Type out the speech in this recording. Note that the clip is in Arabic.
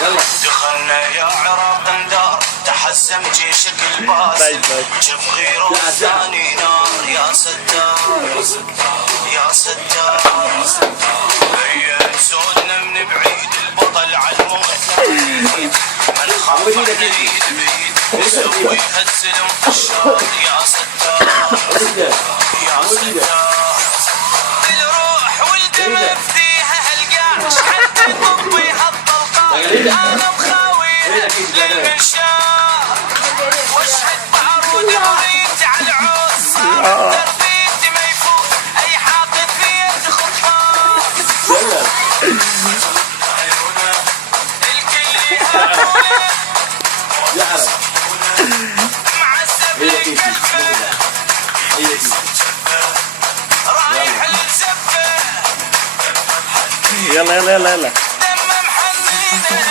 لازم دخلنا يا عراق ندار تحسم جيشك الباسل شوف غيره ثاني نار يا ستار يا ستار هيا سودنا من بعيد البطل على الموت من خاف نريد بيد نسويها السلم في الشار يا ستار يا ستار الروح والدم فديها هالقاع حتى طبي هالطلقات انا مخاويها للمنشار واشهد بعرود مريت على العود صار تربيتي ما يفوت اي حاقد فيه خطفان الكل يهابونه معذب لك قلبه رايح الزفه يلا يلا يلا يلا دم محنينه